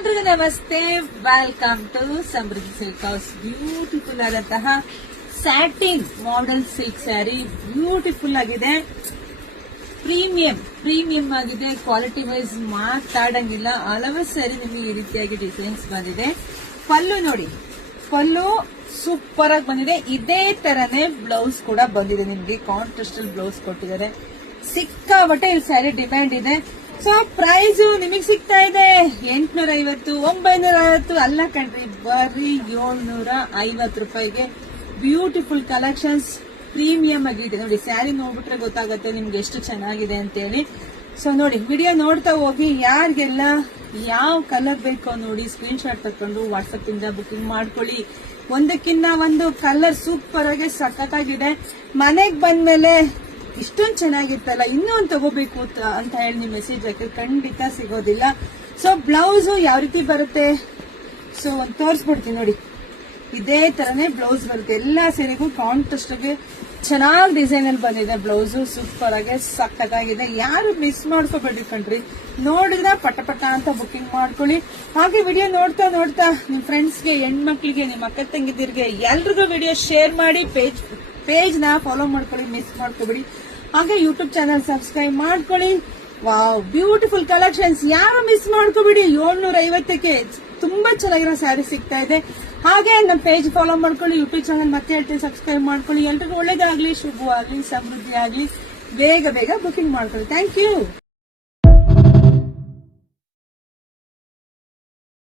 ಎಲ್ರಿಗೂ ನಮಸ್ತೆ, welcome to Samruddhi silk house. Beautiful ಆದಂತಹ satin model silk sari, beautiful ಆಗಿದೆ, ಪ್ರೀಮಿಯಂ ಆಗಿದೆ. ಕ್ವಾಲಿಟಿ ವೈಸ್ ಮಾತಾಡಂಗಿಲ್ಲ. ಹಲವು ಸ್ಯಾರಿ ನಿಮಗೆ ಈ ರೀತಿಯಾಗಿ ಡಿಸೈನ್ಸ್ ಬಂದಿದೆ. ಪಲ್ಲು ನೋಡಿ, ಪಲ್ಲು ಸೂಪರ್ ಆಗಿ ಬಂದಿದೆ. ಇದೇ ತರನೇ ಬ್ಲೌಸ್ ಕೂಡ ಬಂದಿದೆ. ನಿಮ್ಗೆ ಕಾಂಟ್ರಾಸ್ಟ್ ಬ್ಲೌಸ್ ಕೊಟ್ಟಿದ್ದಾರೆ. ಸಿಕ್ಕಾಬಟ್ಟೆ ಈ ಸ್ಯಾರಿ ಡಿಮ್ಯಾಂಡ್ ಇದೆ. ಸೊ ಪ್ರೈಸ್ ನಿಮಗೆ ಸಿಗ್ತಾ ಇದೆ 850, 950 ಅಲ್ಲ ಕಣ್ರಿ, ಬರೀ 750 ರೂಪಾಯಿಗೆ ಬ್ಯೂಟಿಫುಲ್ ಕಲೆಕ್ಷನ್ಸ್. ಪ್ರೀಮಿಯಂ ಆಗಿದೆ ನೋಡಿ. ಸ್ಯಾರಿ ನೋಡ್ಬಿಟ್ರೆ ಗೊತ್ತಾಗುತ್ತೆ ನಿಮ್ಗೆ ಎಷ್ಟು ಚೆನ್ನಾಗಿದೆ ಅಂತ ಹೇಳಿ. ಸೊ ನೋಡಿ, ವಿಡಿಯೋ ನೋಡ್ತಾ ಹೋಗಿ. ಯಾರಿಗೆಲ್ಲ ಯಾವ ಕಲರ್ ಬೇಕೋ ನೋಡಿ, ಸ್ಕ್ರೀನ್ ಶಾಟ್ ತಕೊಂಡು ವಾಟ್ಸ್ಆಪ್ ಇಂದ ಬುಕಿಂಗ್ ಮಾಡ್ಕೊಳ್ಳಿ. ಒಂದಕ್ಕಿಂತ ಒಂದು ಕಲರ್ ಸೂಪರ್ ಆಗಿ ಸಖತ್ತಾಗಿದೆ. ಮನೆಗ್ ಬಂದ್ಮೇಲೆ ಇಷ್ಟೊಂದು ಚೆನ್ನಾಗಿತ್ತಲ್ಲ, ಇನ್ನೂ ಒಂದು ತಗೋಬೇಕು ಅಂತ ಹೇಳಿ ನೀವು ಮೆಸೇಜ್ ಹಾಕಿ ಖಂಡಿತ ಸಿಗೋದಿಲ್ಲ. ಸೊ ಬ್ಲೌಸ್ ಯಾವ ರೀತಿ ಬರುತ್ತೆ, ಸೊ ಒಂದು ತೋರಿಸ್ಬಿಡ್ತೀನಿ ನೋಡಿ. ಇದೇ ತರನೇ ಬ್ಲೌಸ್ ಬರುತ್ತೆ. ಎಲ್ಲಾ ಸೀರೆಗೂ ಕಾಂಟ್ರಾಸ್ಟ್ ಆಗಿ ಚೆನ್ನಾಗಿ ಡಿಸೈನ್ ಅಲ್ಲಿ ಬಂದಿದೆ. ಬ್ಲೌಸ್ ಸೂಪರ್ ಆಗಿ ಸಖತ್ತಾಗಿದೆ. ಯಾರು ಮಿಸ್ ಮಾಡ್ಕೋಬೇಡಿ ಕಣ್ರಿ. ನೋಡಿದ್ರೆ ಪಟ ಅಂತ ಬುಕಿಂಗ್ ಮಾಡ್ಕೊಳ್ಳಿ. ಹಾಗೆ ವಿಡಿಯೋ ನೋಡ್ತಾ ನಿಮ್ ಫ್ರೆಂಡ್ಸ್ಗೆ, ಹೆಣ್ಮಕ್ಳಿಗೆ, ನಿಮ್ ಅಕ್ಕ ತಂಗಿದಿರ್ಗೆ ಎಲ್ರಿಗೂ ವಿಡಿಯೋ ಶೇರ್ ಮಾಡಿ. ಪೇಜ್ ನ ಫಾಲೋ ಮಾಡ್ಕೊಳ್ಳಿ, ಮಿಸ್ ಮಾಡ್ಕೋಬೇಡಿ. ಹಾಗೆ ಯೂಟ್ಯೂಬ್ ಚಾನಲ್ ಸಬ್ಸ್ಕ್ರೈಬ್ ಮಾಡ್ಕೊಳ್ಳಿ. ವಾವ್, ಬ್ಯೂಟಿಫುಲ್ ಕಲೆಕ್ಷನ್ಸ್, ಯಾರು ಮಿಸ್ ಮಾಡ್ಕೋಬೇಡಿ. 750ಕ್ಕೆ ತುಂಬಾ ಚೆನ್ನಾಗಿರೋ ಸ್ಯಾರಿ ಸಿಗ್ತಾ ಇದೆ. ಹಾಗೆ ನಮ್ಮ ಪೇಜ್ ಫಾಲೋ ಮಾಡ್ಕೊಳ್ಳಿ, ಯೂಟ್ಯೂಬ್ ಚಾನಲ್ ಮತ್ತೆ ಹೇಳ್ತೀನಿ ಸಬ್ಸ್ಕ್ರೈಬ್ ಮಾಡ್ಕೊಳ್ಳಿ. ಎಲ್ರಿಗೂ ಒಳ್ಳೇದಾಗ್ಲಿ, ಶುಭವಾಗ್ಲಿ, ಸಮೃದ್ಧಿ ಆಗ್ಲಿ. ಬೇಗ ಬುಕಿಂಗ್ ಮಾಡ್ಕೊಳ್ಳಿ. Thank you.